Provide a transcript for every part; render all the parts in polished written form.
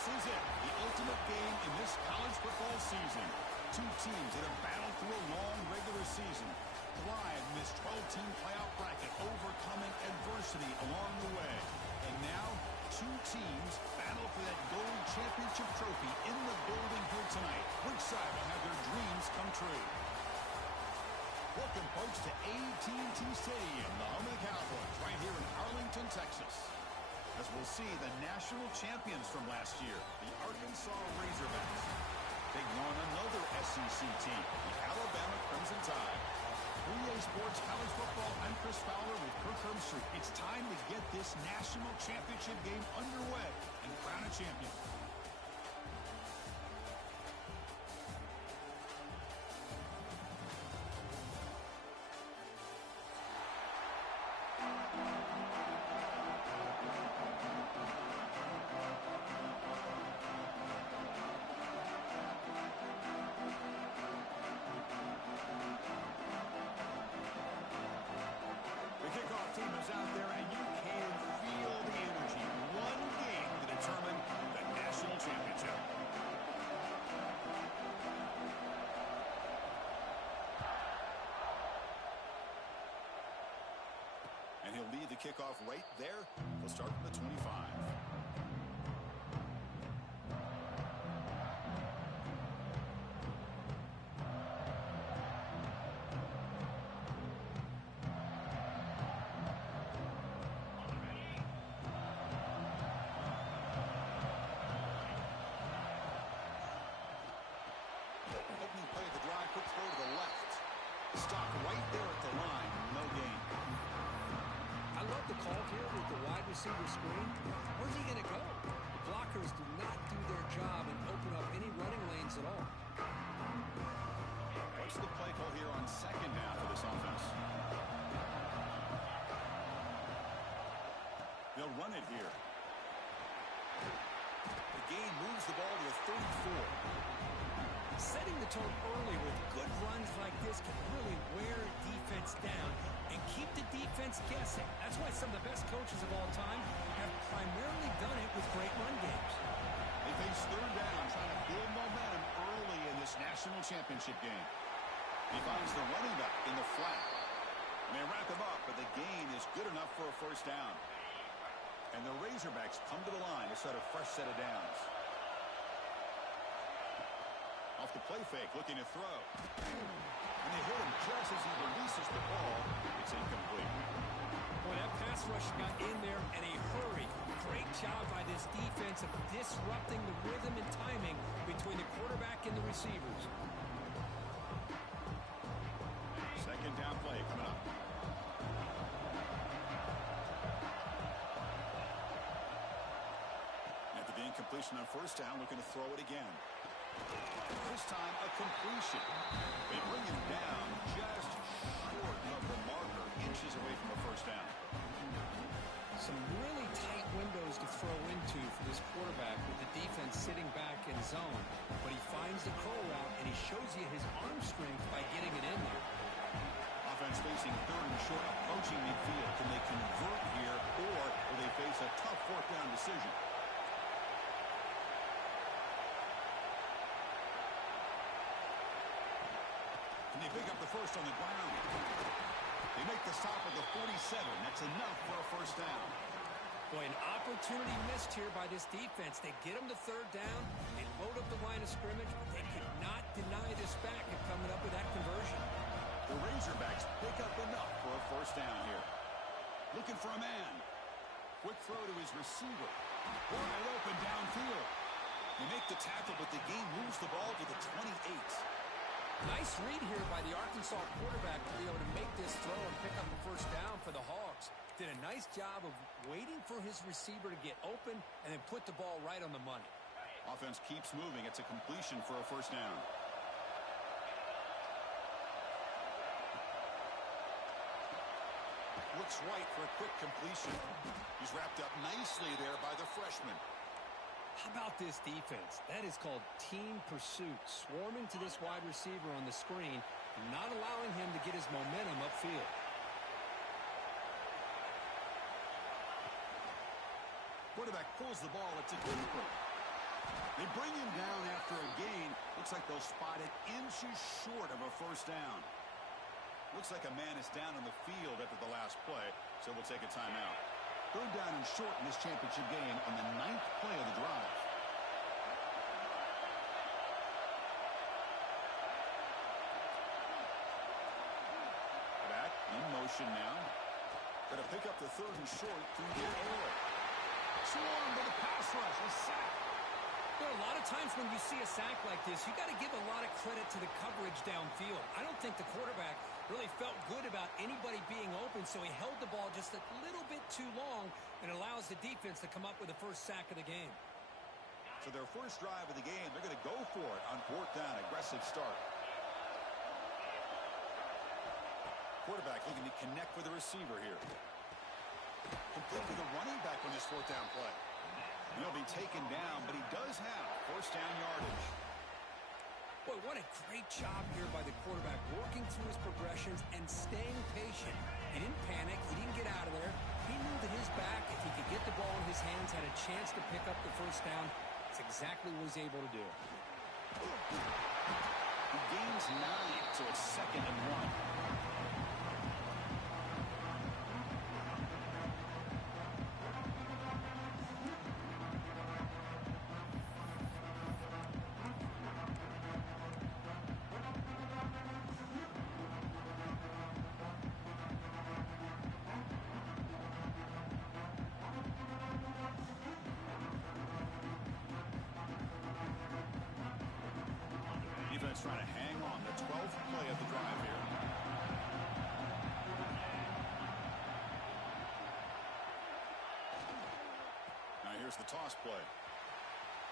This is it, the ultimate game in this college football season. Two teams that have battled through a long regular season, thrived in this 12-team playoff bracket, overcoming adversity along the way. And now, two teams battle for that gold championship trophy in the building here tonight. Which side will have their dreams come true? Welcome, folks, to AT&T Stadium, the home of the Cowboys, right here in Arlington, Texas. As we'll see the national champions from last year, the Arkansas Razorbacks. They won another SEC team, the Alabama Crimson Tide. 3A Sports College Football, I'm Chris Fowler with Kirk Herbstreit. It's time to get this national championship game underway and crown a champion. Out there, and you can feel the energy. One game to determine the national championship. And he'll lead the kickoff right there. He'll start from the 25. Stop right there at the line. No gain. I love the call here with the wide receiver screen. Where's he going to go? The blockers do not do their job and open up any running lanes at all. What's the play call here on second half of this offense? They'll run it here. The gain moves the ball to the 34. Setting the tone early with good runs like this can really wear a defense down and keep the defense guessing. That's why some of the best coaches of all time have primarily done it with great run games. They face third down, trying to build momentum early in this national championship game. He finds the running back in the flat. And they wrap him up, but the gain is good enough for a first down. And the Razorbacks come to the line to set a fresh set of downs. Off the play fake, looking to throw. And they hit him just as he releases the ball. It's incomplete. Boy, that pass rush got in there in a hurry. Great job by this defense of disrupting the rhythm and timing between the quarterback and the receivers. Second down play coming up. After the incompletion on first down, looking to throw it again. This time, a completion. They bring him down just short of the marker, inches away from a first down. Some really tight windows to throw into for this quarterback with the defense sitting back in zone. But he finds the curl route, and he shows you his arm strength by getting it in there. Offense facing third and short, approaching midfield. Can they convert here, or will they face a tough fourth down decision? They pick up the first on the ground. They make the stop at the 47. That's enough for a first down. Boy, an opportunity missed here by this defense. They get them to third down. They load up the line of scrimmage, but they could not deny this back and coming up with that conversion. The Razorbacks pick up enough for a first down here. Looking for a man. Quick throw to his receiver. Wide open downfield. They make the tackle, but the game moves the ball to the 28. Nice read here by the Arkansas quarterback to be able to make this throw and pick up the first down for the Hogs. Did a nice job of waiting for his receiver to get open and then put the ball right on the money. Offense keeps moving. It's a completion for a first down. Looks right for a quick completion. He's wrapped up nicely there by the freshman. How about this defense? That is called team pursuit. Swarming to this wide receiver on the screen and not allowing him to get his momentum upfield. Quarterback pulls the ball. It's a keeper. They bring him down after a gain. Looks like they'll spot it inches short of a first down. Looks like a man is down on the field after the last play, so we'll take a timeout. Third down and short in this championship game on the 9th play of the drive. Back in motion now. Going to pick up the third and short through the air. Swarm to the pass rush. A sack. Well, a lot of times when you see a sack like this, you got to give a lot of credit to the coverage downfield. I don't think the quarterback really felt good about anybody being open, so he held the ball just a little bit too long and allows the defense to come up with the first sack of the game. So their first drive of the game, they're going to go for it on fourth down. Aggressive start. Quarterback looking to connect with the receiver here. Complete with a running back on this fourth down play. He'll be taken down, but he does have first down yardage. Boy, what a great job here by the quarterback, working through his progressions and staying patient. He didn't panic. He didn't get out of there. He knew that his back, if he could get the ball in his hands, had a chance to pick up the first down. That's exactly what he's able to do. He gains 9, so it's 2nd and 1. Trying to hang on the 12th play of the drive here. Now here's the toss play.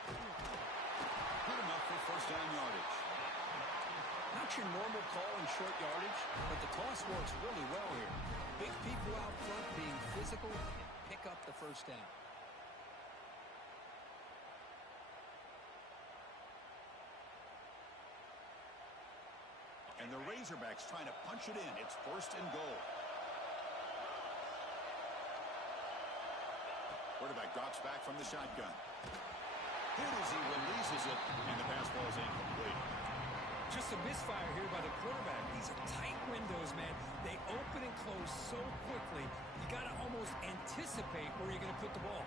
Good enough for first down yardage. Not your normal call in short yardage, but the toss works really well here. Big people out front being physical and pick up the first down. And the Razorbacks trying to punch it in. It's 1st and goal. Quarterback drops back from the shotgun. Hit as he releases it, and the pass ball is incomplete. Just a misfire here by the quarterback. These are tight windows, man. They open and close so quickly, you got to almost anticipate where you're going to put the ball.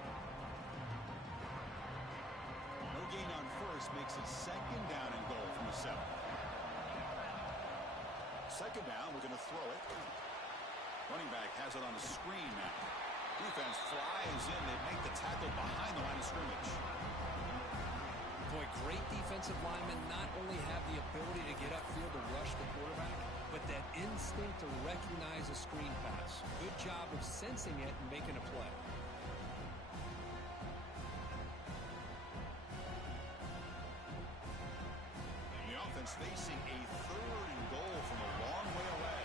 No gain on first makes it 2nd down and goal from the 7. 2nd down, we're going to throw it. Running back has it on the screen now. Defense flies in. They make the tackle behind the line of scrimmage. Boy, great defensive linemen not only have the ability to get upfield to rush the quarterback, but that instinct to recognize a screen pass. Good job of sensing it and making a play. The offense facing a 3rd and goal from a long way away.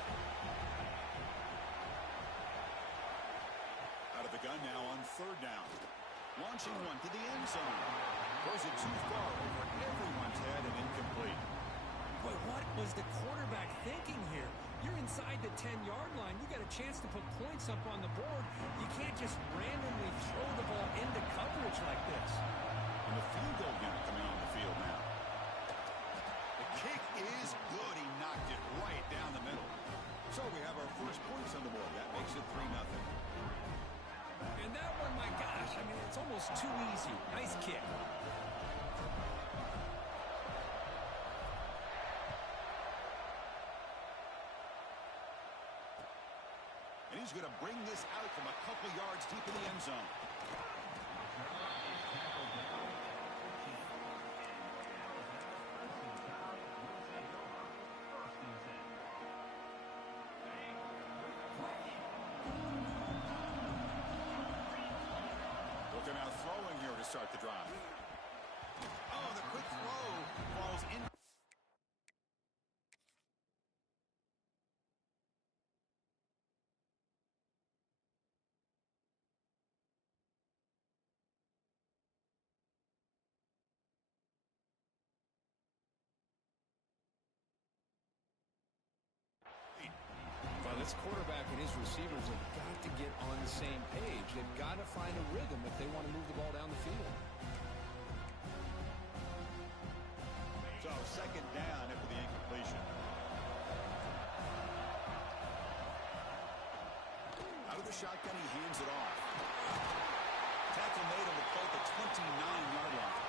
Out of the gun now on 3rd down. Launching one to the end zone. Throws it too far over everyone's head and incomplete. Boy, what was the quarterback thinking here? You're inside the 10-yard line. You got a chance to put points up on the board. You can't just randomly throw the ball into coverage like this. And the field goal unit coming on the field now. The kick is good. He knocked it right down the middle. So we have our first points on the board. That makes it 3-0. And that one, my gosh, I mean, it's almost too easy. Nice kick. And he's going to bring this out from a couple yards deep in the end zone. Looking out throwing here to start the drive. Oh, the quick throw falls in. Well, this quarterback and his receivers have got to get on the same page. They've got to find a rhythm if they want to move the ball down the field. So second down after the incompletion. Out of the shotgun, he hands it off. Tackle made on the play at the 29-yard line.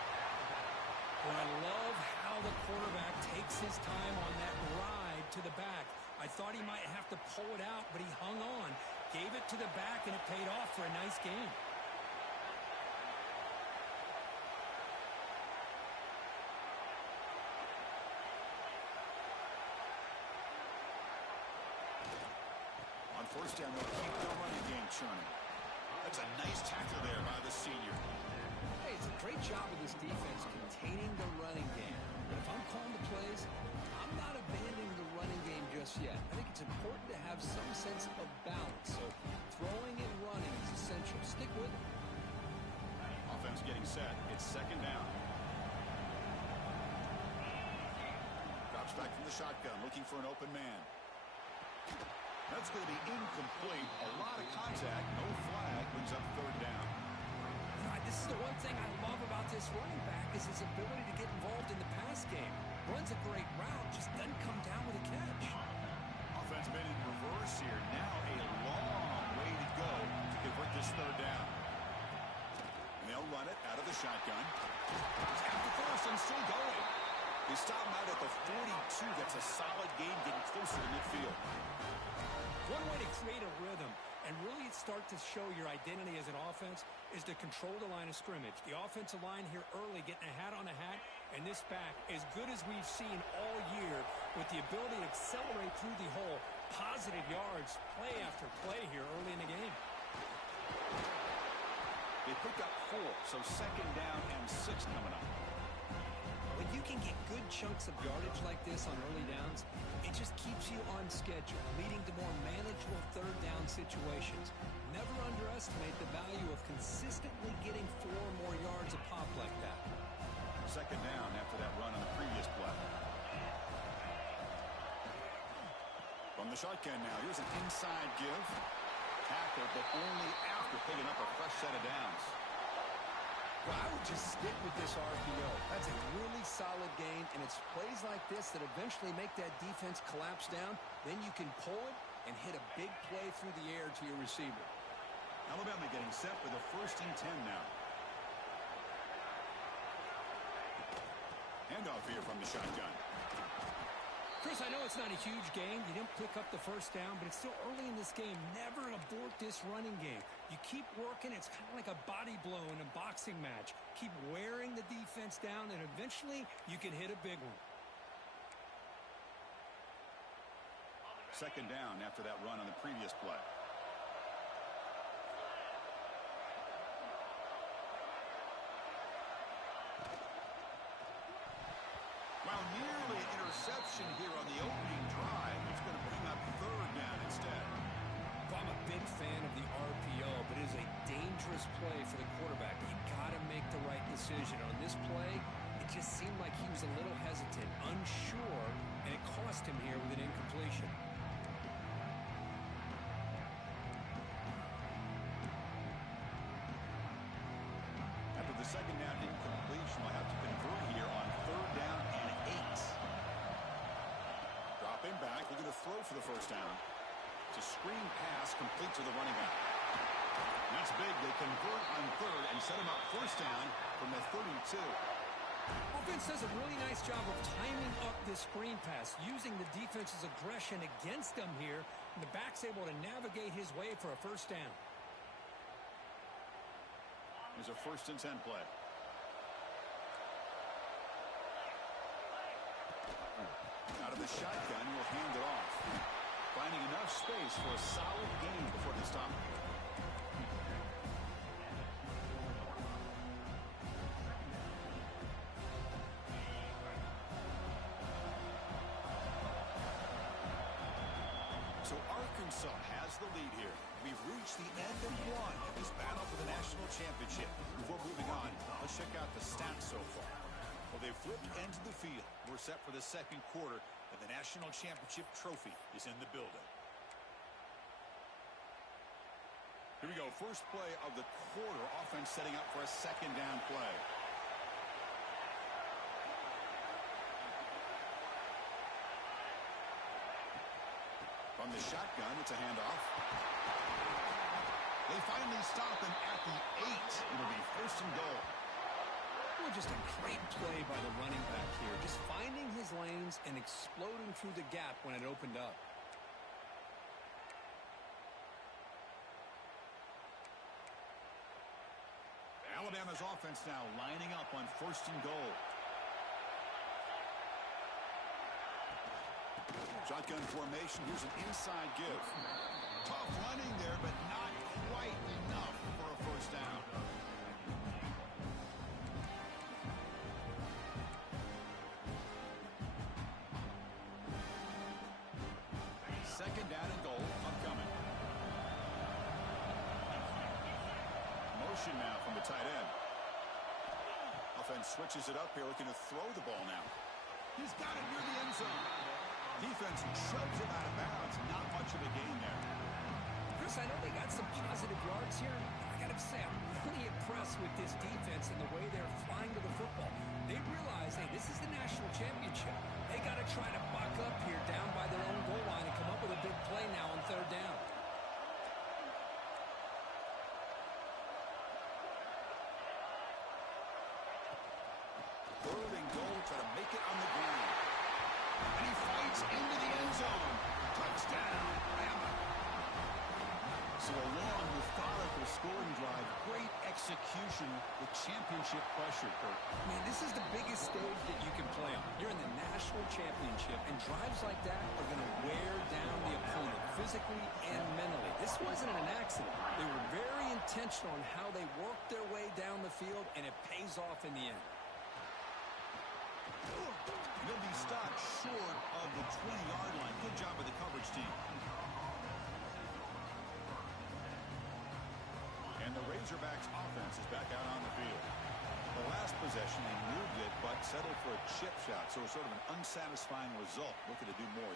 Well, I love how the quarterback takes his time on that ride to the back. I thought he might have to pull it out, but he hung on, gave it to the back, and it paid off for a nice game. On first down, they'll keep the running game churning. That's a nice tackle there by the senior. Hey, it's a great job of this defense containing the running game. But if I'm calling the plays, I'm not abandoning the running game just yet. I think it's important to have some sense of balance. So throwing and running is essential. Stick with it. Offense getting set. It's second down. Drops back from the shotgun, looking for an open man. That's going to be incomplete. A lot of contact. No flag. Brings up third down. God, this is the one thing I love about this running back is his ability to get involved in the pass game. Runs a great route, just doesn't come down with a catch. Offense been in reverse here. Now a long way to go to convert this third down. And they'll run it out of the shotgun. After first and still going. They stop him out at the 42. That's a solid game getting closer to midfield. One way to create a rhythm and really start to show your identity as an offense is to control the line of scrimmage. The offensive line here early getting a hat on a hat, and this back as good as we've seen all year with the ability to accelerate through the hole. Positive yards, play after play here early in the game. They pick up 4, so second down and 6 coming up. When you can get good chunks of yardage like this on early downs, it just keeps you on schedule, leading to more manageable third down situations. Never underestimate the value of consistently getting 4 more yards a pop like that. Second down after that run on the previous play. From the shotgun now, here's an inside give. Tackle, but only after picking up a fresh set of downs. Well, I would just stick with this RPO. That's a really solid game, and it's plays like this that eventually make that defense collapse down. Then you can pull it and hit a big play through the air to your receiver. Alabama getting set for the first and 10 now. Handoff here from the shotgun. Chris, I know it's not a huge game. You didn't pick up the first down, but it's still early in this game. Never abort this running game. You keep working. It's kind of like a body blow in a boxing match. Keep wearing the defense down, and eventually you can hit a big one. Second down after that run on the previous play. While nearly an interception here on the opening drive, it's going to bring up third down instead. I'm a big fan of the RPO, but it is a dangerous play for the quarterback. You got to make the right decision. On this play, it just seemed like he was a little hesitant, unsure, and it cost him here with an incompletion. After the second down incompletion, we'll have to convert here on third down and 8. Dropping back, looking to throw for the first down. It's a screen pass complete to the running back. That's big. They convert on third and set him up first down from the 32. Offense does a really nice job of timing up this screen pass, using the defense's aggression against them here, and the back's able to navigate his way for a first down. Here's a 1st and 10 play. Out of the shotgun, will hand it off. Finding enough space for a solid gain before they stop him. So Arkansas has the lead here. We've reached the end of one of this battle for the national championship. Before moving on, let's check out the stats so far. Well, they've flipped ends of the field. We're set for the second quarter, and the national championship trophy is in the building. Here we go. First play of the quarter. Offense setting up for a second down play. From the shotgun, it's a handoff. They finally stop him at the 8. It'll be 1st and goal. Well, just a great play by the running back here. Just finding his lanes and exploding through the gap when it opened up. Alabama's offense now lining up on 1st and goal. Shotgun formation. Here's an inside give. Tough running there, but not quite enough for a first down. Second down and goal upcoming. Motion now from the tight end. Offense switches it up here, looking to throw the ball now. He's got it near the end zone. Defense shoves him out of bounds. Not much of a gain there. Chris, I know they got some positive yards here. I got to say, I'm really impressed with this defense and the way they're flying to the football. They realize, hey, this is the national championship. They got to try to buck up here down by their own goal line and come up with a big play now on 3rd down. Third and goal, try to make it on the ground. And he fights into the end zone. Touchdown, Bama. So a long, methodical scoring drive. Great execution with championship pressure, Kurt. Man, this is the biggest stage that you can play on. You're in the national championship, and drives like that are going to wear down the opponent physically and mentally. This wasn't an accident. They were very intentional on how they worked their way down the field, and it pays off in the end. He'll be stopped short of the 20-yard line. Good job by the coverage team. And the Razorbacks offense is back out on the field. The last possession, they moved it, but settled for a chip shot. So sort of an unsatisfying result. Looking to do more.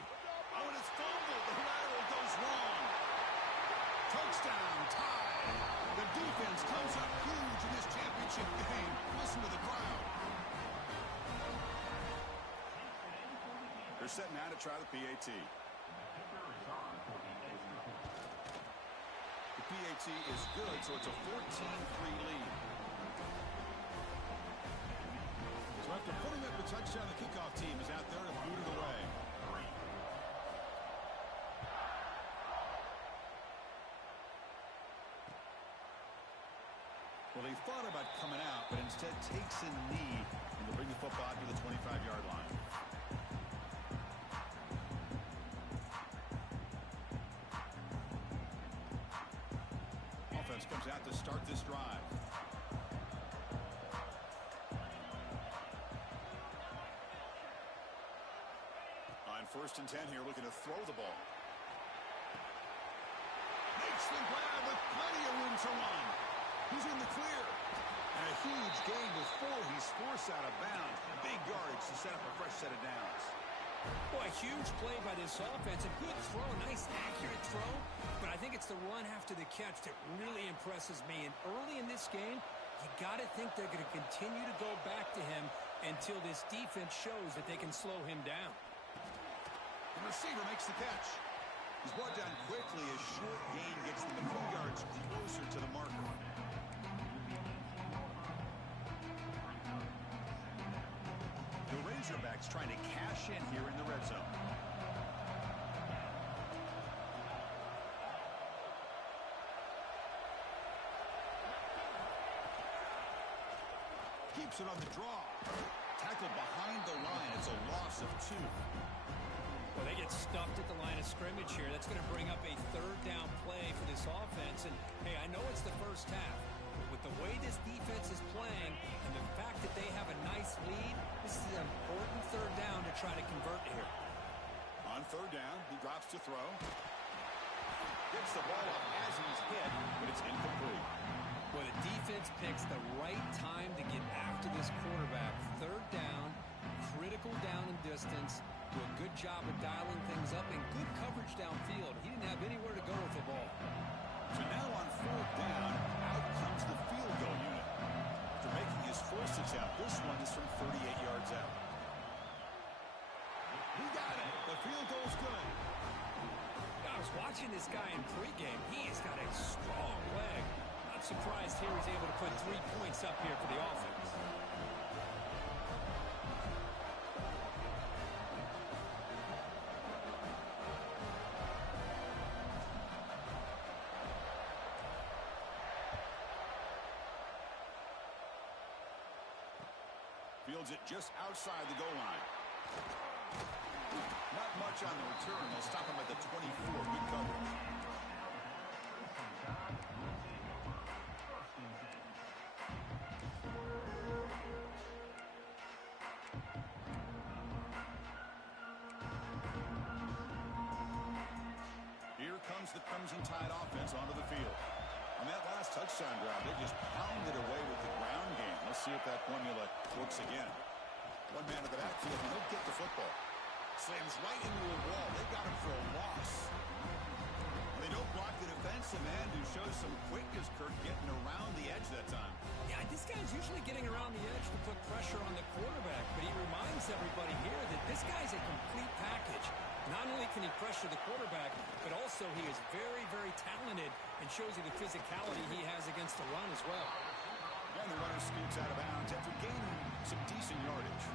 Oh, and it's fumbled. The lateral goes wrong. Touchdown, tie. The defense comes up huge in this championship game. Listen to the crowd. They're set now to try the PAT. The PAT is good, so it's a 14-3 lead. So after putting up the touchdown, the kickoff team is out there to boot it away. Well, they thought about coming out, but instead takes a knee and to bring the football to the 25-yard line. Offense comes out to start this drive. On 1st and 10 here, looking to throw the ball. Makes the grab with plenty of room to run. He's in the clear. And a huge gain with 4. He's forced out of bounds. Big yardage to set up a fresh set of downs. Boy, a huge play by this offense. A good throw, nice accurate throw. But I think it's the run after the catch that really impresses me. And early in this game, you got to think they're going to continue to go back to him until this defense shows that they can slow him down. The receiver makes the catch. He's brought down quickly as short gain gets them a few yards closer to the marker. The Razorbacks trying to cash in here in the red zone. Keeps it on the draw. Tackled behind the line. It's a loss of 2. Well, they get stuffed at the line of scrimmage here. That's going to bring up a third down play for this offense. And, hey, I know it's the first half, but with the way this defense is playing and the fact that they have a nice lead, this is an important third down to try to convert here. On third down, he drops to throw. Gets the ball up as he's hit, but it's incomplete. Well, the defense picks the right time to get after this quarterback. Third down, critical down and distance. Do a good job of dialing things up and good coverage downfield. He didn't have anywhere to go with the ball. So now on fourth down, out comes the field goal unit. After making his first attempt, this one is from 38 yards out. He got it. The field goal's good. I was watching this guy in pregame. He has got a strong leg. Not surprised here he's able to put 3 points up here for the offense. Fields it just outside the goal line. Not much on the return. They'll stop him at the 24. Good coverage. Here comes the Crimson Tide offense onto the field. On that last touchdown drive, they just pounded away with the ground game. Let's see if that formula works again. One man at the backfield, and he'll get the football. Slams right into a wall. They got him for a loss. They don't block the defensive end, who shows some quickness, Kirk, getting around the edge that time. Yeah, this guy's usually getting around the edge to put pressure on the quarterback, but he reminds everybody here that this guy's a complete package. Not only can he pressure the quarterback, but also he is very, very talented and shows you the physicality he has against the run as well. And the runner scoots out of bounds after gaining some decent yardage.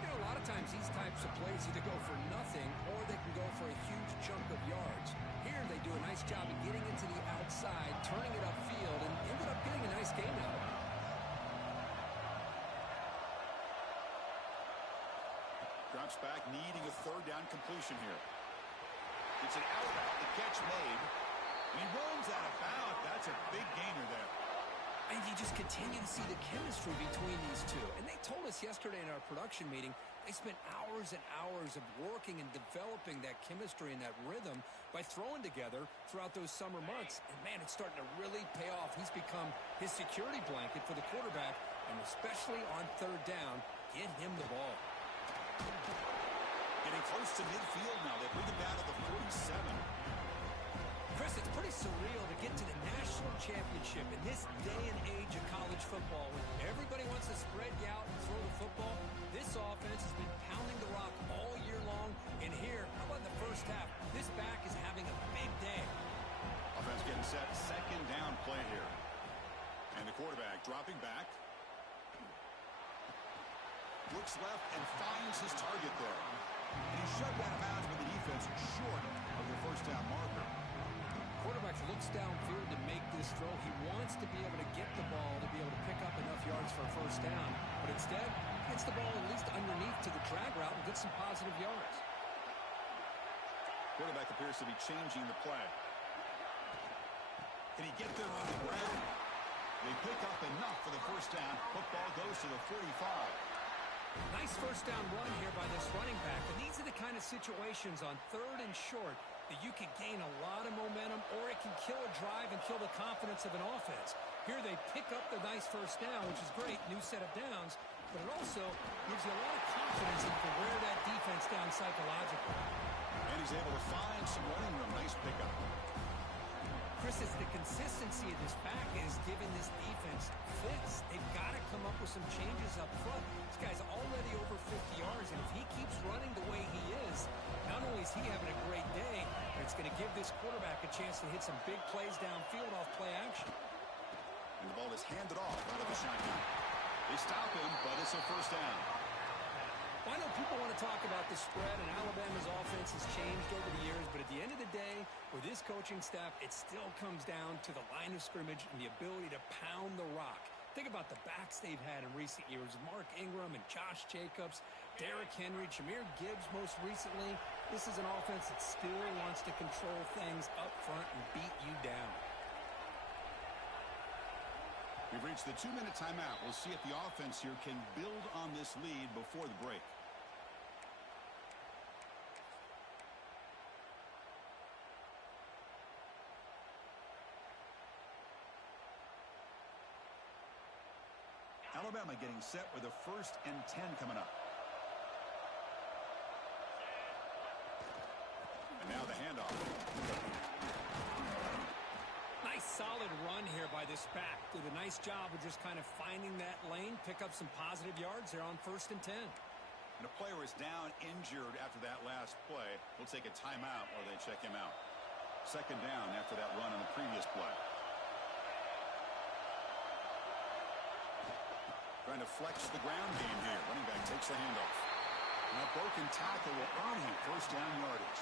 You know, a lot of times these types of plays either go for nothing or they can go for a huge chunk of yards. Here they do a nice job of getting into the outside, turning it upfield, and ended up getting a nice gain out of it. Drops back, needing a third down completion here. It's an out, the catch made. And he runs out of bounds. That's a big gainer there. And you just continue to see the chemistry between these two. And they told us yesterday in our production meeting, they spent hours and hours of working and developing that chemistry and that rhythm by throwing together throughout those summer months. And, man, it's starting to really pay off. He's become his security blanket for the quarterback, and especially on third down, get him the ball. Getting close to midfield now. They bring it down to the 47. Chris, it's pretty surreal to get to the national championship in this day and age of college football when everybody wants to spread you out and throw the football. This offense has been pounding the rock all year long. And here, how about in the first half? This back is having a big day. Offense getting set. Second down play here. And the quarterback dropping back. Looks left and finds his target there. And he's shoved out of bounds with the defense short of the first down marker. Quarterback looks downfield to make this throw. He wants to be able to get the ball to be able to pick up enough yards for a first down. But instead, gets the ball at least underneath to the drag route and gets some positive yards. Quarterback appears to be changing the play. Can he get there on the ground? They pick up enough for the first down. Football goes to the 45. Nice first down run here by this running back. And these are the kind of situations on third and short that you can gain a lot of momentum, or it can kill a drive and kill the confidence of an offense. Here they pick up the nice first down, which is great, new set of downs, but it also gives you a lot of confidence in to wear that defense down psychologically. And he's able to find some running room. Nice pickup. Chris, it's the consistency of this back is giving this defense fits. They've got to come up with some changes up front. This guy's already over 50 yards, and if he keeps running the way he is, not only is he having a great day, but it's going to give this quarterback a chance to hit some big plays downfield off play action. And the ball is handed off out of the shotgun. They stop him, but it's a first down. Well, I know people want to talk about the spread, and Alabama's offense has changed over the years, but at the end of the day, with this coaching staff, it still comes down to the line of scrimmage and the ability to pound the rock. Think about the backs they've had in recent years. Mark Ingram and Josh Jacobs, Derrick Henry, Jahmyr Gibbs most recently. This is an offense that still wants to control things up front and beat you down. We've reached the 2-minute timeout. We'll see if the offense here can build on this lead before the break. Alabama getting set with a 1st and 10 coming up. And now the handoff. Nice solid run here by this back. Did a nice job of just kind of finding that lane, pick up some positive yards there on 1st and 10. And a player is down injured after that last play. We'll take a timeout while they check him out. 2nd down after that run on the previous play. Trying to flex the ground game here. Running back takes the handoff. And a broken tackle will earn him 1st down yardage.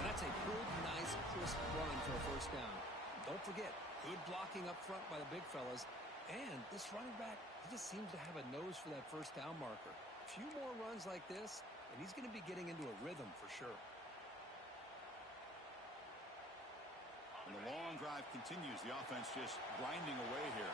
And that's a good, nice, crisp run for a 1st down. Don't forget, good blocking up front by the big fellas. And this running back, he just seems to have a nose for that 1st down marker. A few more runs like this, and he's going to be getting into a rhythm for sure. And the long drive continues. The offense just grinding away here.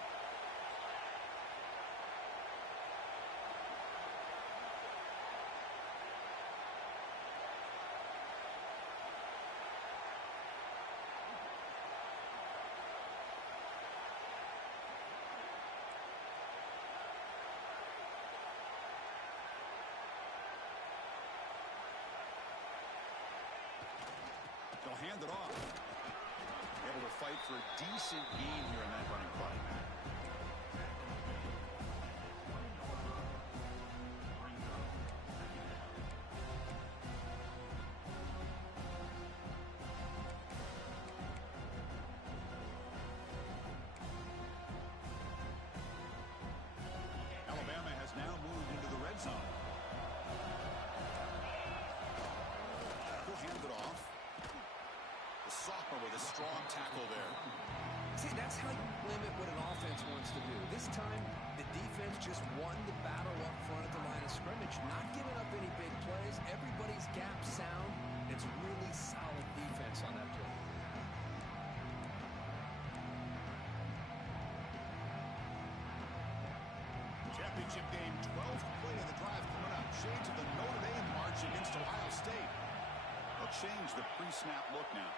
They'll hand it off. Able to fight for a decent gain here in that running play. Alabama has now moved into the red zone. He'll hand it off. The sophomore with a strong tackle there. See, that's how you limit what an offense wants to do. This time, the defense just won the battle up front at the line of scrimmage, not giving up any big plays. Everybody's gap sound. It's really solid defense on that play. Championship game, 12th play of the drive coming up. Shades of the Notre Dame march against Ohio State. They'll change the pre-snap look now.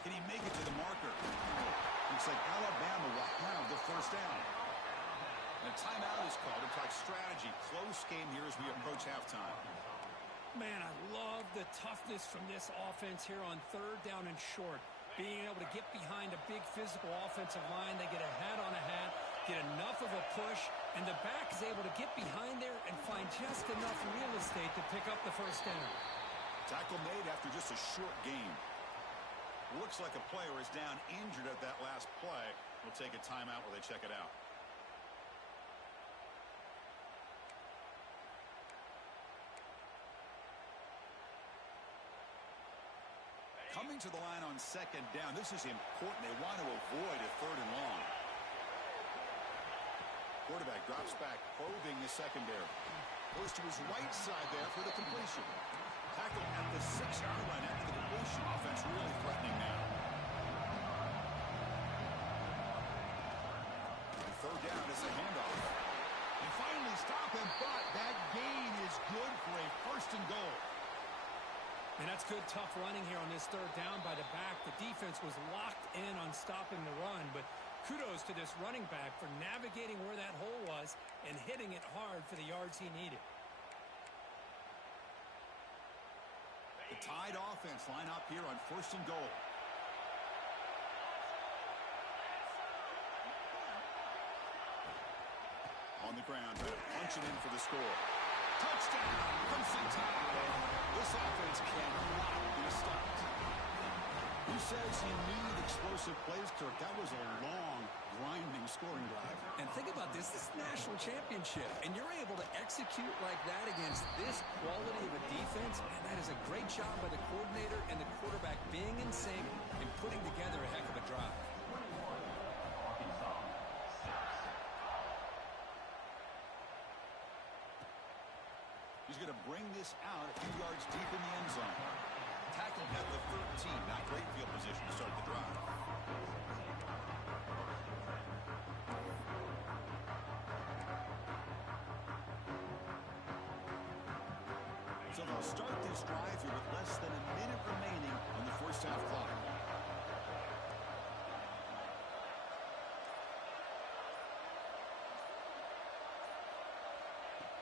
Can he make it to the marker? Looks like Alabama will have the 1st down. And a timeout is called to talk strategy. Close game here as we approach halftime. Man, I love the toughness from this offense here on 3rd down and short. Being able to get behind a big physical offensive line. They get a hat on a hat, get enough of a push, and the back is able to get behind there and find just enough real estate to pick up the 1st down. Tackle made after just a short gain. Looks like a player is down injured at that last play. We'll take a timeout while they check it out. Coming to the line on 2nd down. This is important. They want to avoid a 3rd and long. Quarterback drops back, probing the secondary. Goes to his right side there for the completion. Tackle at the 6-yard line after the completion. Offense really threatening now. And 3rd down is a handoff. They finally stop him, but that gain is good for a 1st and goal. And that's good, tough running here on this 3rd down by the back. The defense was locked in on stopping the run, but kudos to this running back for navigating where that hole was and hitting it hard for the yards he needed. The Tide offense line up here on 1st and goal. On the ground, punching in for the score. Touchdown, Crimson Tide. This offense cannot be stopped. Who says he needed explosive plays, Kirk? That was a long, grinding scoring drive. And think about this. This is a national championship, and you're able to execute like that against this quality of a defense, and that is a great job by the coordinator and the quarterback being in sync and putting together a heck of a drive. He's going to bring this out a few yards deep in the end zone. Tackled at the 13. Not great field position to start the drive. So they'll start this drive here with less than a minute remaining on the first half clock.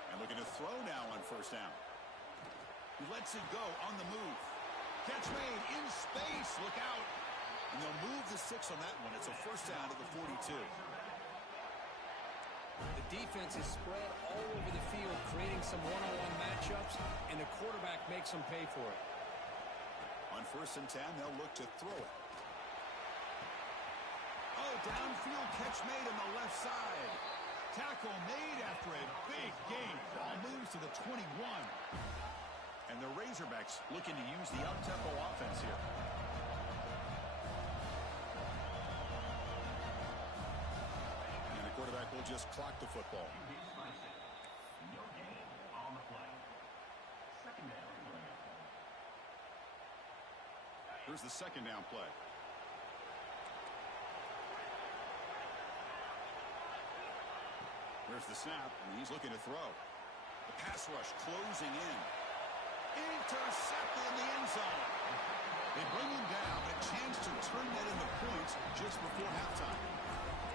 And looking to throw now on first down. He lets it go on the move. Catch made in space. Look out. And they'll move the 6 on that one. It's a first down to the 42. The defense is spread all over the field, creating some one-on-one matchups, and the quarterback makes them pay for it. On first and 10, they'll look to throw it. Oh, downfield catch made on the left side. Tackle made after a big gain. Ball moves to the 21. And the Razorbacks looking to use the up-tempo offense here. And the quarterback will just clock the football. No gain on the play. Second down. Here's the second down play. There's the snap, and he's looking to throw. The pass rush closing in. Intercepted in the end zone. They bring him down, but a chance to turn that into points just before halftime.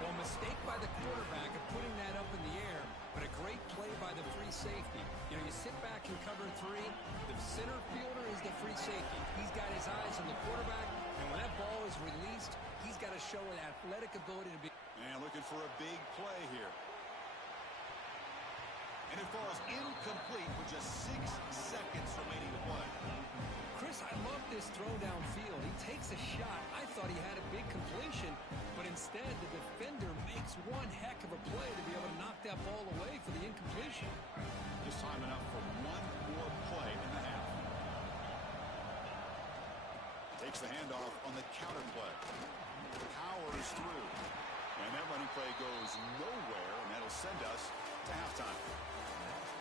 Well, mistake by the quarterback of putting that up in the air, but a great play by the free safety. You know, you sit back and cover 3. The center fielder is the free safety. He's got his eyes on the quarterback, and when that ball is released, he's got to show an athletic ability to be. And looking for a big play here. And it falls incomplete with just 6 seconds remaining to play. Chris, I love this throw downfield. He takes a shot. I thought he had a big completion, but instead the defender makes one heck of a play to be able to knock that ball away for the incompletion. Just time enough for one more play in the half. Takes the handoff on the counter play. Powers through. And that running play goes nowhere, and that'll send us to halftime.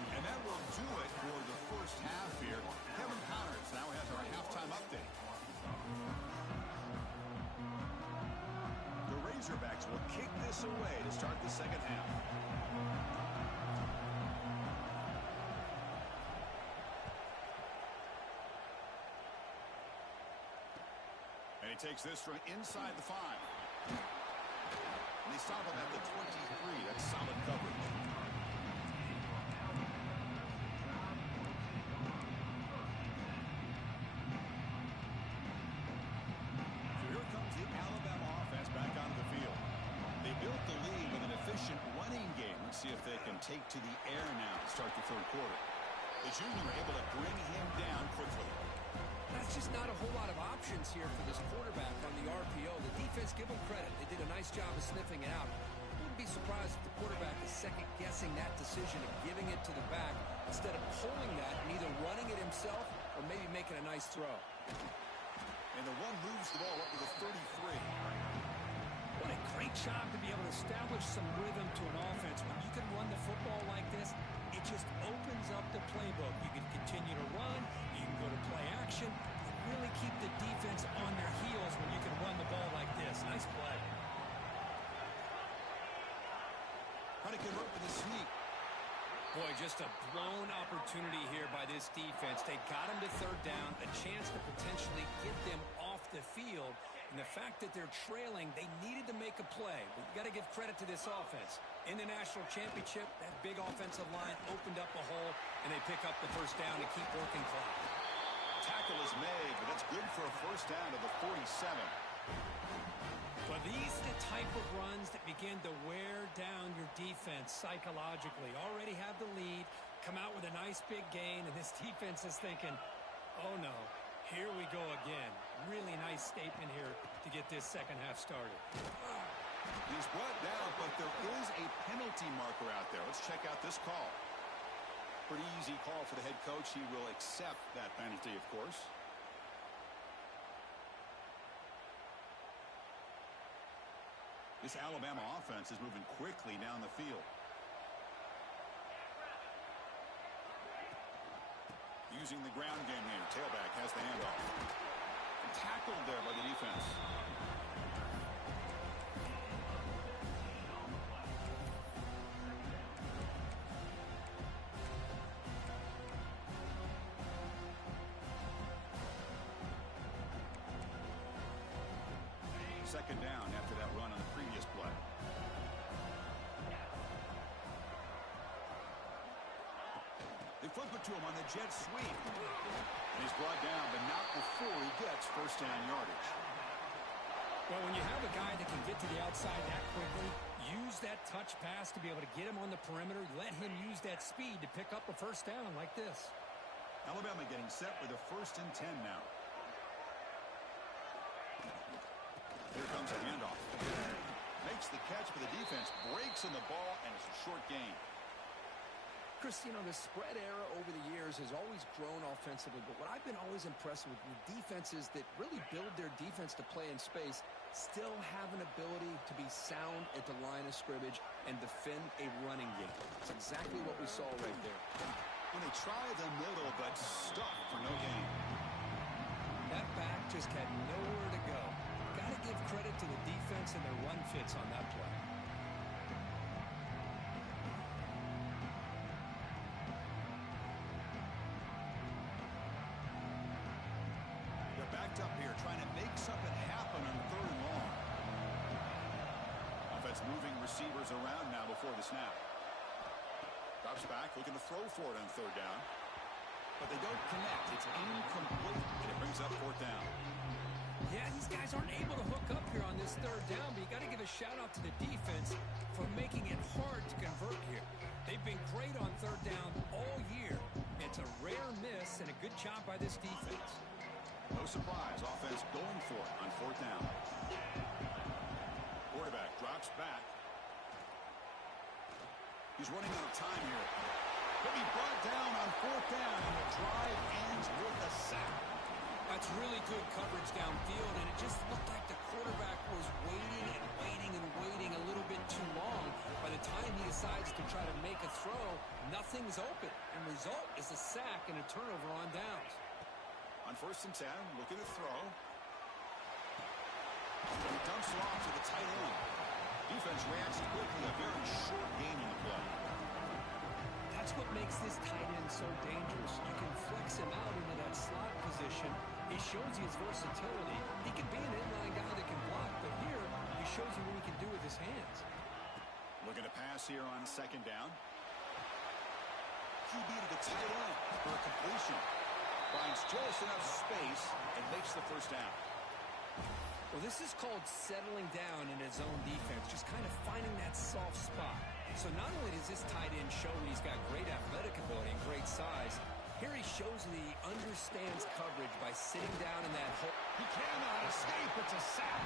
And that will do it for the first half here. Kevin Connors now has our halftime update. The Razorbacks will kick this away to start the second half. And he takes this from inside the 5. And they stop him at the 23. That's solid coverage. So here comes the Alabama offense back onto the field. They built the lead with an efficient running game. Let's see if they can take to the air now to start the third quarter. The junior able to bring him down quickly. That's just not a whole lot of options here for this quarterback on the RPO. The defense, give them credit. They did a nice job of sniffing it out. Wouldn't be surprised if the quarterback is second-guessing that decision and giving it to the back instead of pulling that and either running it himself or maybe making a nice throw. And the one moves the ball up to the 33. What a great job to be able to establish some rhythm to an offense. When you can run the football like this, it just opens up the playbook. You can continue to run. You can go to play action. You really keep the defense on their heels when you can run the ball like this. Nice play. Heineken up with a sneak. Boy, just a blown opportunity here by this defense. They got him to third down, a chance to potentially get them off the field. And the fact that they're trailing, they needed to make a play. But you got to give credit to this offense. In the national championship, that big offensive line opened up a hole, and they pick up the first down and keep working clock. Tackle is made, but that's good for a first down to the 47. But these are the type of runs that begin to wear down your defense psychologically. Already have the lead. come out with a nice big gain, and this defense is thinking, oh no, here we go again. Really nice statement here to get this second half started. He's brought down, but there is a penalty marker out there. Let's check out this call. Pretty easy call for the head coach. He will accept that penalty, of course. This Alabama offense is moving quickly down the field. Using the ground game here. Tailback has the handoff. Tackled there by the defense. Second down after that run on the previous play. They flip it to him on the jet sweep. And he's brought down, but not before he gets first down yardage. Well, when you have a guy that can get to the outside that quickly, use that touch pass to be able to get him on the perimeter, let him use that speed to pick up a first down like this. Alabama getting set with a 1st and 10 now. Here comes a handoff. Makes the catch, but the defense breaks on the ball, and it's a short gain. Chris, you know, the spread era over the years has always grown offensively, but what I've been always impressed with the defenses that really build their defense to play in space still have an ability to be sound at the line of scrimmage and defend a running game. It's exactly what we saw right there. When they try the middle, but stuck for no gain. That back just had nowhere to go. Got to give credit to the defense and their run fits on that play. Up here trying to make something happen on 3rd and long. Offense moving receivers around now before the snap. Drops back, looking to throw for it on 3rd down. But they don't connect. It's incomplete, and it brings up 4th down. Yeah, these guys aren't able to hook up here on this 3rd down, but you got to give a shout out to the defense for making it hard to convert here. They've been great on 3rd down all year. It's a rare miss and a good job by this defense. No surprise, offense going for it on 4th down. Quarterback drops back. He's running out of time here. He'll be brought down on 4th down, and the drive ends with a sack. That's really good coverage downfield, and it just looked like the quarterback was waiting and waiting and waiting a little bit too long. By the time he decides to try to make a throw, nothing's open. And result is a sack and a turnover on downs. On 1st and 10, looking to throw. He dumps it off to the tight end. Defense reacts quickly. A very short gain in the play. That's what makes this tight end so dangerous. You can flex him out into that slot position. He shows you his versatility. He can be an inline guy that can block, but here he shows you what he can do with his hands. Looking to pass here on 2nd down. QB to the tight end for a completion. Finds just enough space and makes the 1st down. Well, this is called settling down in his own defense, just kind of finding that soft spot. So not only does this tight end show that he's got great athletic ability and great size, here he shows that he understands coverage by sitting down in that hole. He cannot escape. It's a sack.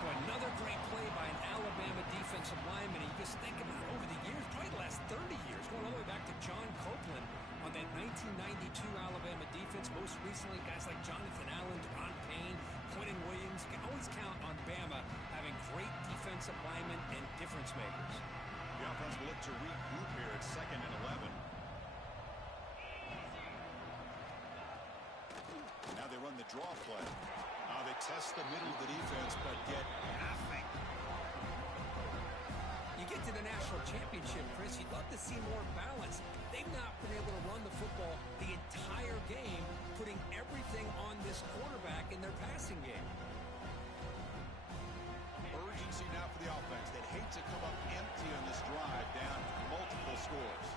Well, another great play by an Alabama defensive lineman. You just think about over the years, probably the last 30 years, going all the way back to John Copeland on that 1992 Alabama defense. Most recently, guys like Jonathan Allen, Deron Payne, Quentin Williams. You can always count on Bama having great defensive linemen and difference makers. The offense will look to regroup here at 2nd and 11. Now they run the draw play. They test the middle of the defense, but get nothing. You get to the national championship, Chris, you'd love to see more balance. They've not been able to run the football the entire game, putting everything on this quarterback in their passing game. Urgency now for the offense. They'd hate to come up empty on this drive, down multiple scores.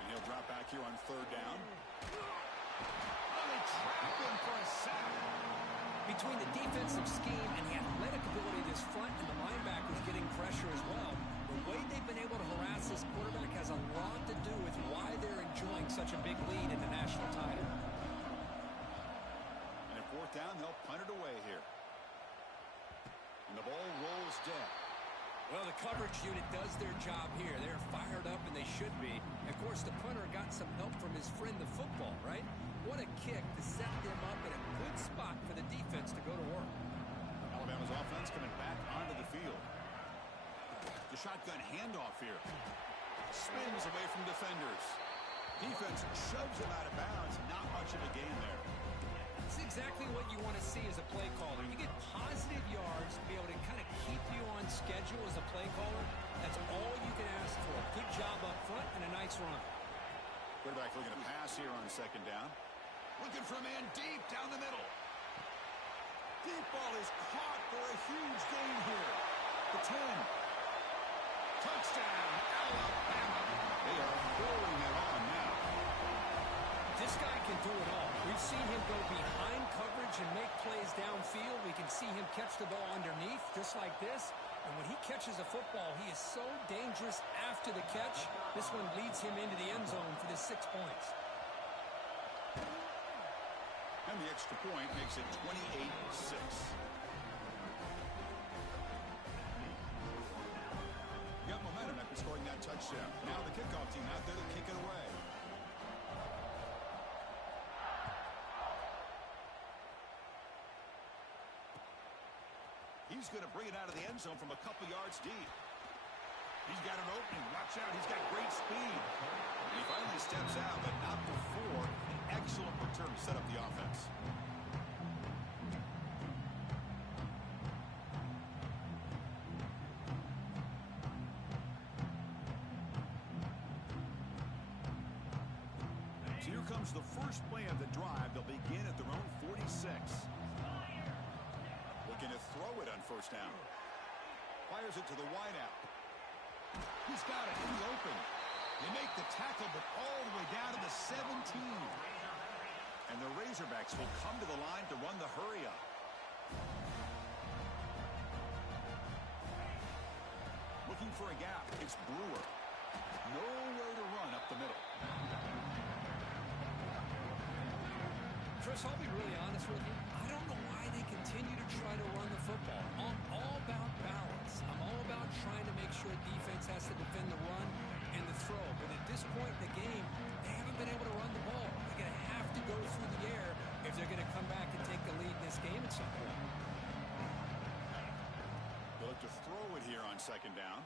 And he'll drop back here on 3rd down. Oh, they trap him for a sack. Between the defensive scheme and the athletic ability ability of this front and the linebackers getting pressure as well. The way they've been able to harass this quarterback has a lot to do with why they're enjoying such a big lead in the national title. And at fourth down, they'll punt it away here. And the ball rolls dead. Well, the coverage unit does their job here. They're fired up, and they should be. Of course, the punter got some help from his friend, the football, right? What a kick to set them up in a good spot for the defense to go to work. Alabama's offense coming back onto the field. The shotgun handoff here. Spins away from defenders. Defense shoves him out of bounds. Not much of a gain there. It's exactly what you want to see as a play caller. You get positive yards to be able to kind of keep you on schedule as a play caller. That's all you can ask for. Good job up front and a nice run. Quarterback looking to pass here on second down. Looking for a man deep down the middle. Deep ball is caught for a huge gain here. The 10. Touchdown, Alabama. They are rolling it on now. This guy can do it all. We've seen him go behind coverage and make plays downfield. We can see him catch the ball underneath, just like this. And when he catches a football, he is so dangerous after the catch. This one leads him into the end zone for the 6 points. And the extra point makes it 28-6. Got momentum after scoring that touchdown. Now the kickoff team out there to kick it away. He's going to bring it out of the end zone from a couple yards deep. He's got an opening. Watch out. He's got great speed. He finally steps out, but not before an excellent return to set up the offense. So here comes the first play of the drive. They'll begin at their own 46. Looking to throw it on first down. Fires it to the wideout. He's got it in the open. They make the tackle, but all the way down to the 17. And the Razorbacks will come to the line to run the hurry up. Looking for a gap. It's Brewer. Nowhere to run up the middle. Chris, I'll be really honest with you. I don't know why they continue to try to run the football. I'm all about balance. I'm all about trying to make sure defense has to defend the run and the throw. But at this point in the game, they haven't been able to run the ball. They're going to have to go through the air if they're going to come back and take the lead in this game at some point. They'll look to throw it here on second down.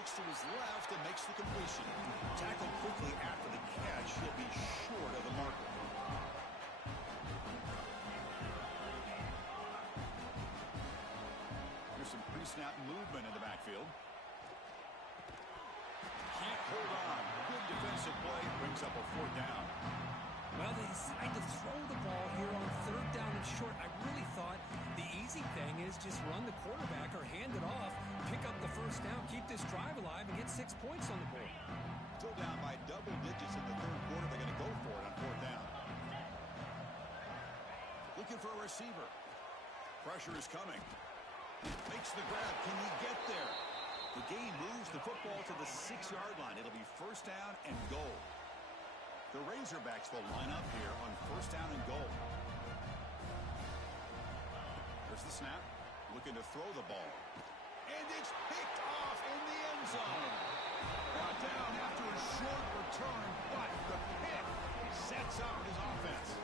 Looks to his left and makes the completion. Tackled quickly after the catch. He'll be short of the marker. Here's some pre-snap movement in the backfield. Can't hold on. Good defensive play. Brings up a fourth down. Well, they decide to throw the ball here on third down and short. I really thought the easy thing is just run the quarterback or hand it off, pick up the first down, keep this drive alive, and get 6 points on the board. Still down by double digits in the third quarter. They're going to go for it on fourth down. Looking for a receiver. Pressure is coming. Makes the grab. Can he get there? The gain moves the football to the 6-yard line. It'll be first down and goal. The Razorbacks will line up here on first down and goal. There's the snap. Looking to throw the ball. And it's picked off in the end zone. Brought down after a short return, but the pick sets up his offense.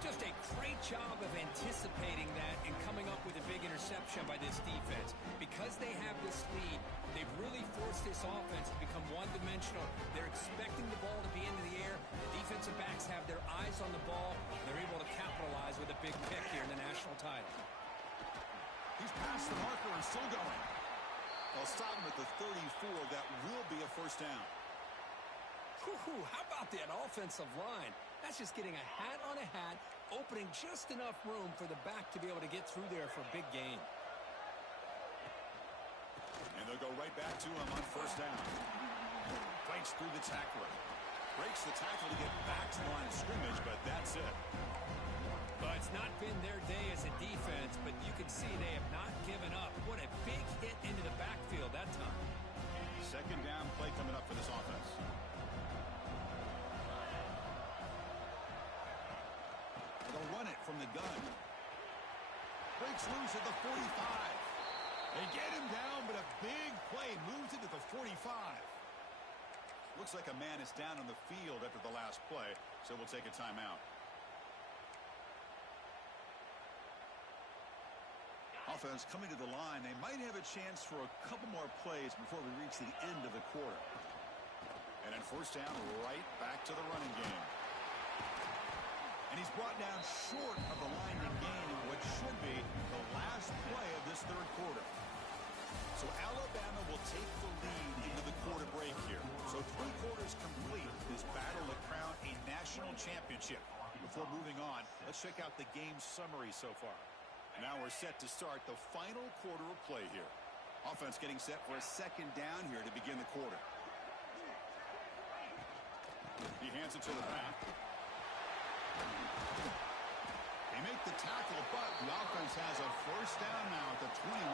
Just a great job of anticipating that and coming up with a big interception by this defense. Because they have this lead, they've really forced this offense to become one-dimensional. They're expecting the ball to be into the air. The defensive backs have their eyes on the ball. They're able to capitalize with a big pick here in the national title. He's past the marker and still going. They'll stop him at the 34. That will be a first down. Whew, how about that offensive line? That's just getting a hat on a hat, opening just enough room for the back to be able to get through there for a big gain. And they'll go right back to him on first down. Fights through the tackler. Breaks the tackle to get back to the line of scrimmage, but that's it. Well, it's not been their day as a defense, but you can see they get into the backfield that time. Second down play coming up for this offense. They'll run it from the gun. Breaks loose at the 45. They get him down, but a big play moves it to the 45. Looks like a man is down on the field after the last play, so we'll take a timeout. Offense coming to the line. They might have a chance for a couple more plays before we reach the end of the quarter. And then first down, right back to the running game. And he's brought down short of the line to gain in what should be the last play of this third quarter. So Alabama will take the lead into the quarter break here. So 3 quarters complete this battle to crown a national championship. Before moving on, let's check out the game summary so far. And now we're set to start the final quarter of play here. Offense getting set for a second down here to begin the quarter. He hands it to the back. They make the tackle, but the offense has a first down now at the 21.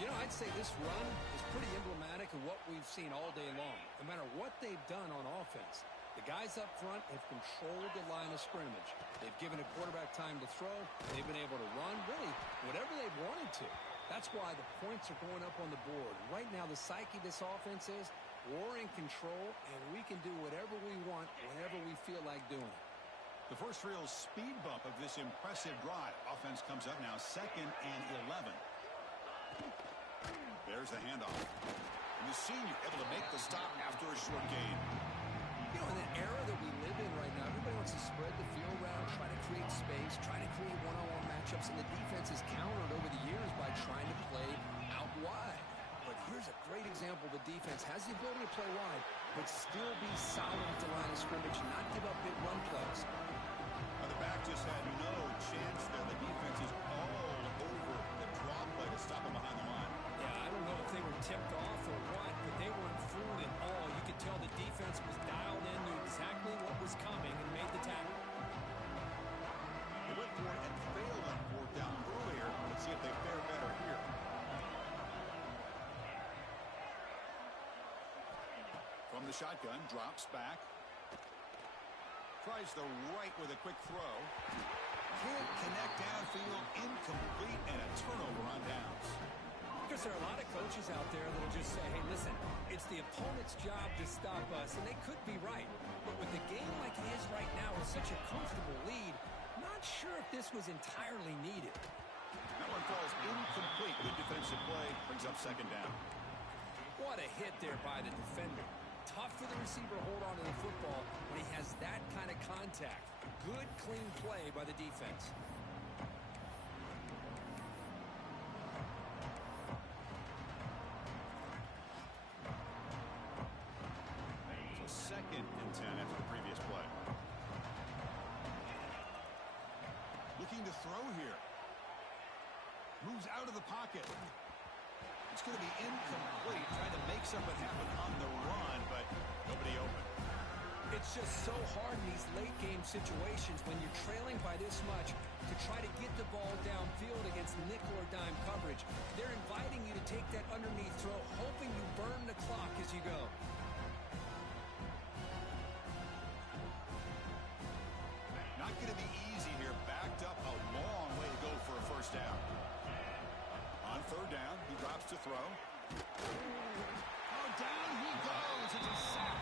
You know, I'd say this run is pretty emblematic of what we've seen all day long. No matter what they've done on offense, the guys up front have controlled the line of scrimmage. They've given a quarterback time to throw. They've been able to run, really, whatever they've wanted to. That's why the points are going up on the board. Right now, the psyche of this offense is we're in control, and we can do whatever we want whenever we feel like doing it. The first real speed bump of this impressive drive. Offense comes up now, 2nd and 11. There's the handoff. And the senior able to make the stop after a short gain. You know, in the era that we live in right now, everybody wants to spread the field around, try to create space, try to create one-on-one matchups, and the defense has countered over the years by trying to play out wide. But here's a great example. The defense has the ability to play wide, but still be solid at the line of scrimmage, not give up big run plays. Now the back just had no chance there. The defense is all over the draw play to stop him behind the line. Yeah, I don't know if they were tipped off or what, but they weren't fooled at all. You could tell the defense was dialed in, knew exactly what was coming, and made the tackle. They went for it and failed on 4th down earlier. Let's see if they fare better here. From the shotgun, drops back. Tries the right with a quick throw. Can't connect downfield, incomplete, and a turnover on downs. Because there are a lot of coaches out there that will just say, hey, listen, it's the opponent's job to stop us, and they could be right. But with the game like it is right now with such a comfortable lead, not sure if this was entirely needed. That one falls incomplete. Good defensive play. Brings up 2nd down. What a hit there by the defender. Tough for the receiver to hold on to the football when he has that kind of contact. Good, clean play by the defense. So 2nd and 10 after the previous play. Looking to throw here. Moves out of the pocket. It's going to be incomplete, trying to make something happen on the run, but nobody open. It's just so hard in these late-game situations when you're trailing by this much to try to get the ball downfield against nickel or dime coverage. They're inviting you to take that underneath throw, hoping you burn the clock as you go. Not going to be easy here. Backed up a long way to go for a first down. On 3rd down, he drops to throw. Oh, down he goes. It's a sack.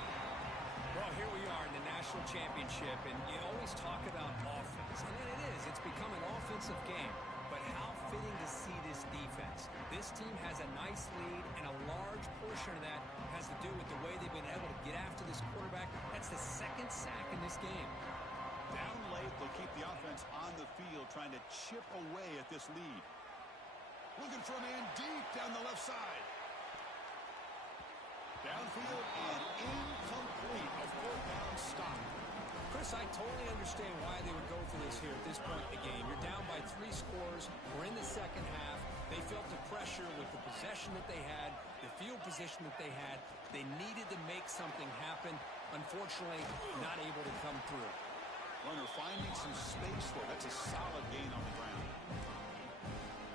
Well, here we are in the national championship, and you always talk about offense. And it is. It's become an offensive game. But how fitting to see this defense. This team has a nice lead, and a large portion of that has to do with the way they've been able to get after this quarterback. That's the 2nd sack in this game. Down late, they'll keep the offense on the field, trying to chip away at this lead. Looking for a man deep down the left side. Downfield and incomplete. A 4th down stop. Chris, I totally understand why they would go for this here at this point in the game. You're down by 3 scores. We're in the second half. They felt the pressure with the possession that they had, the field position that they had. They needed to make something happen. Unfortunately, not able to come through. Runner finding some space there. That's a solid gain on the ground.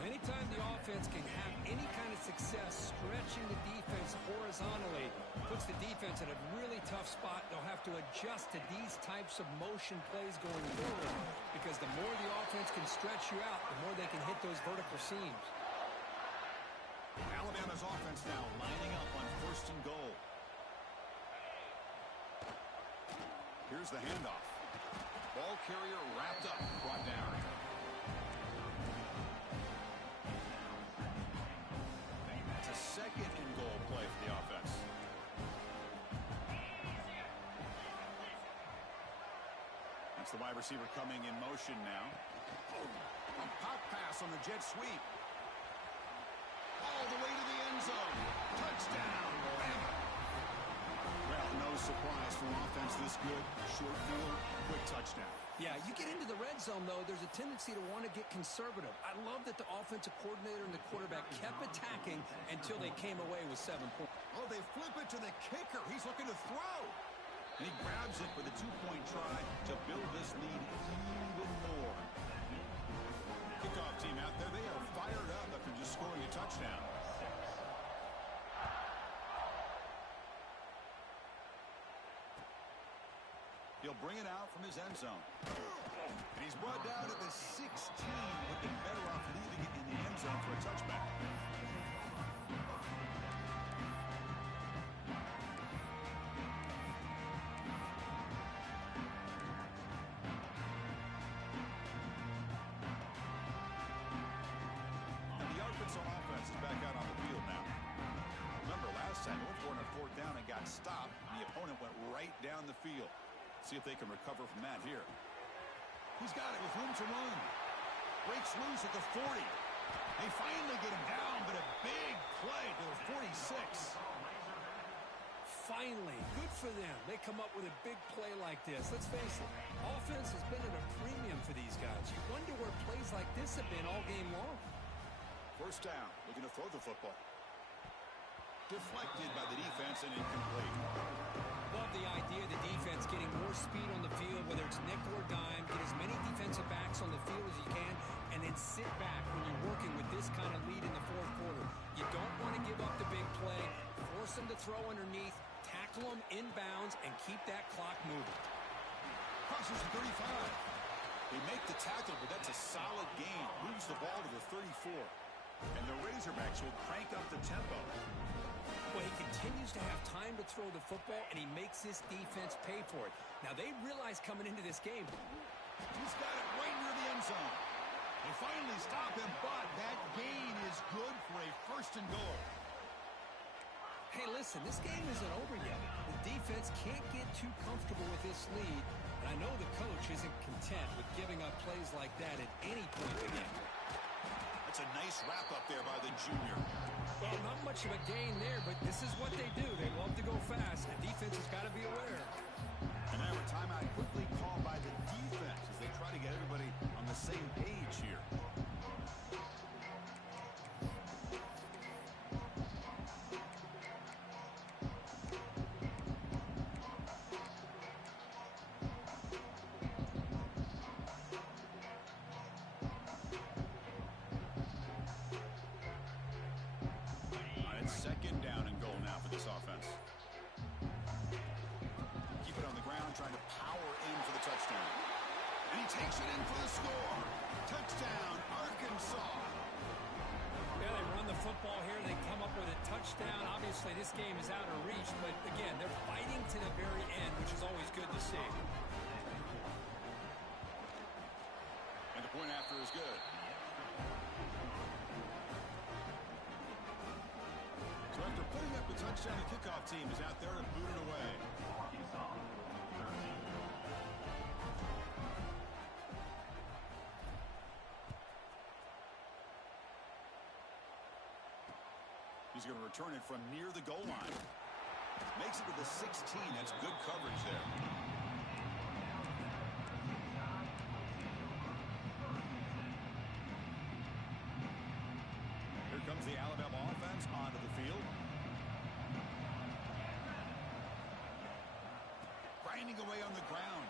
Anytime the offense can have any kind of success stretching the defense horizontally, puts the defense in a really tough spot. They'll have to adjust to these types of motion plays going forward because the more the offense can stretch you out, the more they can hit those vertical seams. Alabama's offense now lining up on 1st and goal. Here's the handoff. Ball carrier wrapped up, brought down. It's a 2nd and goal play for the offense. That's the wide receiver coming in motion now. A pop pass on the jet sweep. All the way to the end zone. Touchdown. Well, no surprise for an offense this good. Short field, quick touchdown. Yeah, you get into the red zone, though, there's a tendency to want to get conservative. I love that the offensive coordinator and the quarterback kept attacking until they came away with 7 points. Oh, they flip it to the kicker. He's looking to throw. And he grabs it for the 2-point try to build this lead even more. Kickoff team out there, they are fired up after just scoring a touchdown. He'll bring it out from his end zone. And he's brought down at the 16. Would be better off leaving it in the end zone for a touchback. And the Arkansas offense is back out on the field now. Remember, last time, they were on 4th down and got stopped. And the opponent went right down the field. See if they can recover from that here. He's got it with room to run. Breaks loose at the 40. They finally get him down, but a big play to the 46. Finally, good for them. They come up with a big play like this. Let's face it, offense has been at a premium for these guys. You wonder where plays like this have been all game long. 1st down, looking to throw the football. Deflected by the defense and incomplete. Love the idea of the defense getting more speed on the field, whether it's nickel or dime, get as many defensive backs on the field as you can, and then sit back when you're working with this kind of lead in the 4th quarter. You don't want to give up the big play, force them to throw underneath, tackle them inbounds, and keep that clock moving. Crosses the 35. They make the tackle, but that's a solid gain. Moves the ball to the 34. And the Razorbacks will crank up the tempo. Well, he continues to have time to throw the football, and he makes this defense pay for it. Now, they realize coming into this game, he's got it right near the end zone. They finally stop him, but that gain is good for a 1st and goal. Hey, listen, this game isn't over yet. The defense can't get too comfortable with this lead, and I know the coach isn't content with giving up plays like that at any point in the game. That's a nice wrap-up there by the junior. Well, not much of a gain there, but this is what they do. They love to go fast. The defense has got to be aware. And now a timeout quickly called by the defense as they try to get everybody on the same page here. Takes it in for the score. Touchdown, Arkansas. Yeah, they run the football here. They come up with a touchdown. Obviously, this game is out of reach, but again, they're fighting to the very end, which is always good to see. And the point after is good. So after putting up the touchdown, the kickoff team is out there to boot it away. He's going to return it from near the goal line. Makes it to the 16. That's good coverage there. Here comes the Alabama offense onto the field. Grinding away on the ground.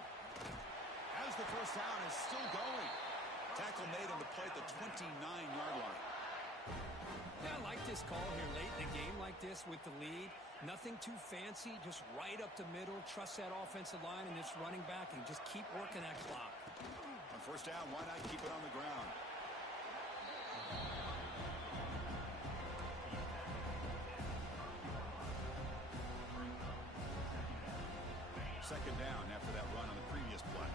As the 1st down is still going. Tackle made on the play at the 29-yard line. Yeah, I like this call here late in the game like this with the lead. Nothing too fancy, just right up the middle. Trust that offensive line and this running back and just keep working that clock. On first down, why not keep it on the ground? Second down after that run on the previous play.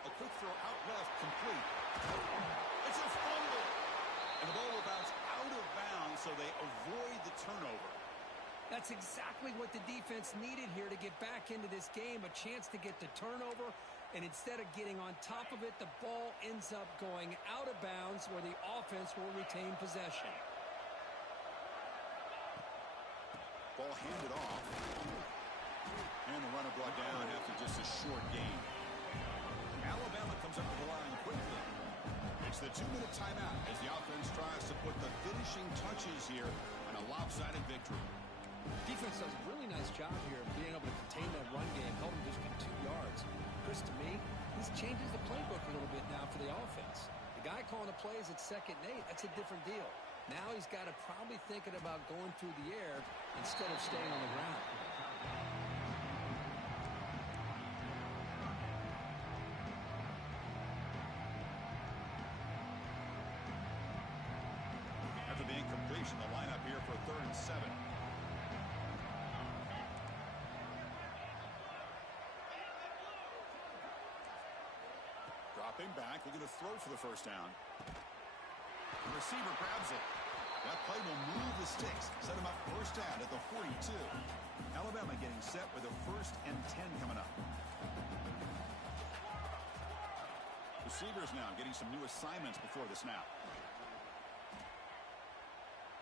A quick throw out left, complete. It's a fumble. And the ball will bounce out of bounds, so they avoid the turnover. That's exactly what the defense needed here to get back into this game, a chance to get the turnover. And instead of getting on top of it, the ball ends up going out of bounds where the offense will retain possession. Ball handed off. And the runner brought down after just a short gain. Alabama comes up to the line quickly. It's the 2-minute timeout as the offense tries to put the finishing touches here on a lopsided victory. Defense does a really nice job here of being able to contain that run game, help them just get 2 yards. Chris, to me, this changes the playbook a little bit now for the offense. The guy calling the plays at 2nd and 8, that's a different deal. Now he's got to probably thinking about going through the air instead of staying on the ground. After the incompletion, the lineup here for 3rd and 7. Dropping back, looking to throw for the first down. The receiver grabs it. That play will move the sticks, set him up first down at the 42. Alabama getting set with a 1st and 10 coming up. Receivers now getting some new assignments before the snap.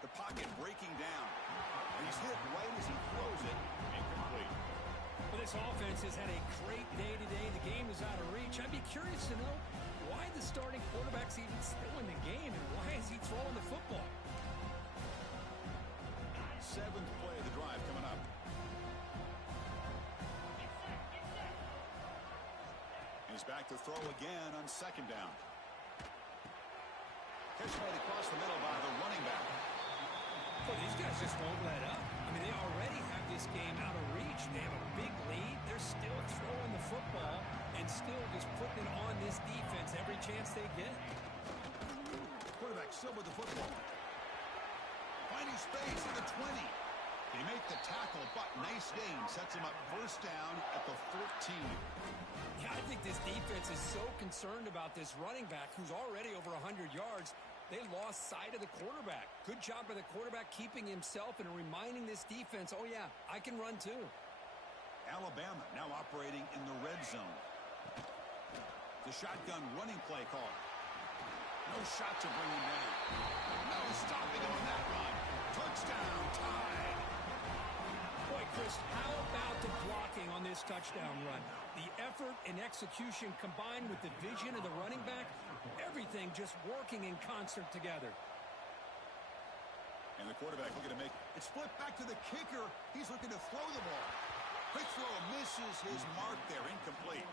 The pocket breaking down. And he's hit right as he throws it. Incomplete. Well, this offense has had a great day today. The game is out of reach. I'd be curious to know why the starting quarterback's even still in the game and why is he throwing the football? 7th play of the drive coming up. He's back to throw again on 2nd down. Catch made across the middle by the running back. Boy, these guys just won't let up. I mean, they already have this game out of reach. They have a big lead. They're still throwing the football and still just putting it on this defense every chance they get. Quarterback still with the football. Finding space at the 20. They make the tackle, but nice game. Sets him up first down at the 14. Yeah, I think this defense is so concerned about this running back who's already over 100 yards. They lost sight of the quarterback. Good job by the quarterback keeping himself and reminding this defense, oh yeah, I can run too. Alabama now operating in the red zone. The shotgun running play call. No shot to bring him down. No stopping him on that run. Touchdown, tied. Boy, Chris, how about the blocking on this touchdown run? The effort and execution combined with the vision of the running back, everything just working in concert together. And the quarterback looking to make it split back to the kicker. He's looking to throw the ball. Quick throw misses his mark there, incomplete.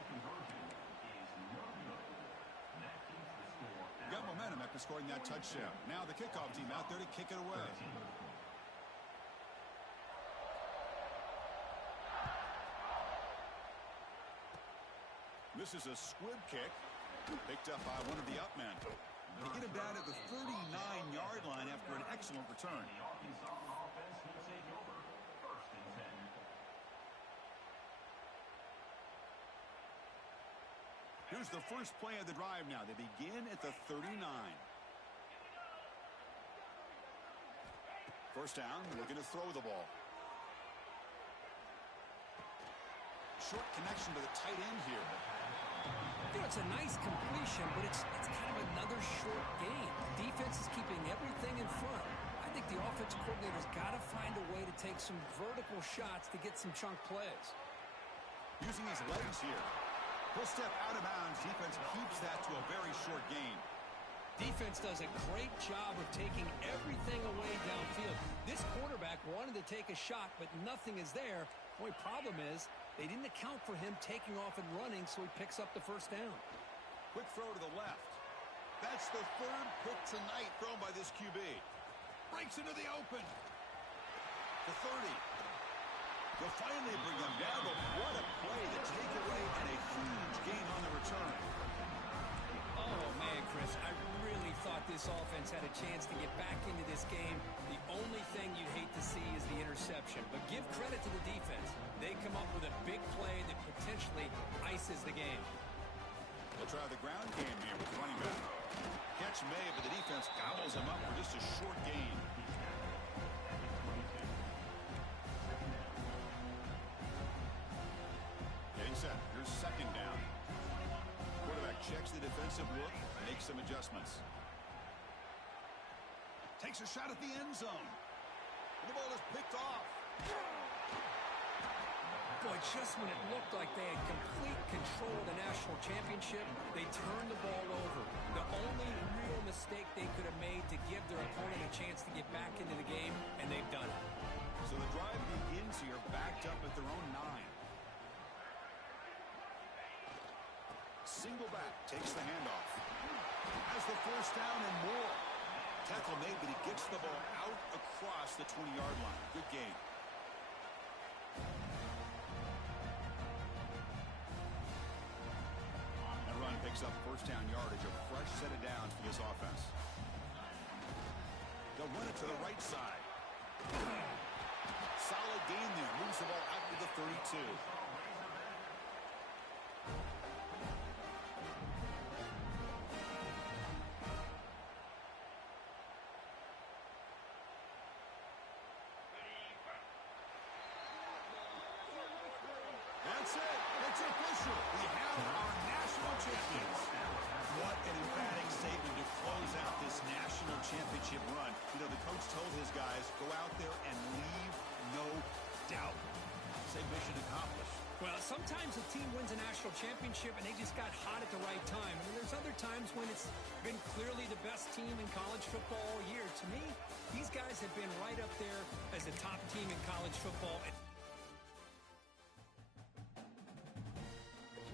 Got momentum after scoring that touchdown. Now the kickoff team out there to kick it away. This is a squib kick picked up by one of the up men. They get him down at the 39-yard line after an excellent return. The Arkansas offense will take over 1st and 10. Here's the first play of the drive now. They begin at the 39. First down, looking to throw the ball. Short connection to the tight end here. You know, it's a nice completion, but it's kind of another short game. Defense is keeping everything in front. I think the offensive coordinator's got to find a way to take some vertical shots to get some chunk plays. Using his legs here. He'll step out of bounds. Defense keeps that to a very short gain. Defense does a great job of taking everything away downfield. This quarterback wanted to take a shot, but nothing is there. The only problem is They didn't account for him taking off and running, so he picks up the first down. Quick throw to the left. That's the third pick tonight thrown by this QB. Breaks into the open. The 30. They'll finally bring them down, but what a play, the takeaway, and a huge gain on the return. Oh, man, Chris, I really thought this offense had a chance to get back into this game. The only thing you'd hate to see is the interception. But give credit to the defense. They come up with a big play that potentially ices the game. They'll try the ground game here with the running back. Catch made, but the defense gobbles him up for just a short gain. Getting set. Here's second down. Quarterback checks the defensive look, makes some adjustments. Takes a shot at the end zone. The ball is picked off. Boy, just when it looked like they had complete control of the national championship, they turned the ball over. The only real mistake they could have made to give their opponent a chance to get back into the game, and they've done it. So the drive begins here, backed up at their own 9. Single back, takes the handoff. Has the first down and more. Tackle made, but he gets the ball out across the 20-yard line. Good game. That run picks up first down yardage, a fresh set of downs for this offense. They'll run it to the right side. Solid gain there. Moves the ball out to the 32. That's it. It's official. We have our national champions. What an emphatic statement to close out this national championship run. You know, the coach told his guys, go out there and leave no doubt. Say mission accomplished. Well, sometimes a team wins a national championship and they just got hot at the right time. And there's other times when it's been clearly the best team in college football all year. To me, these guys have been right up there as the top team in college football.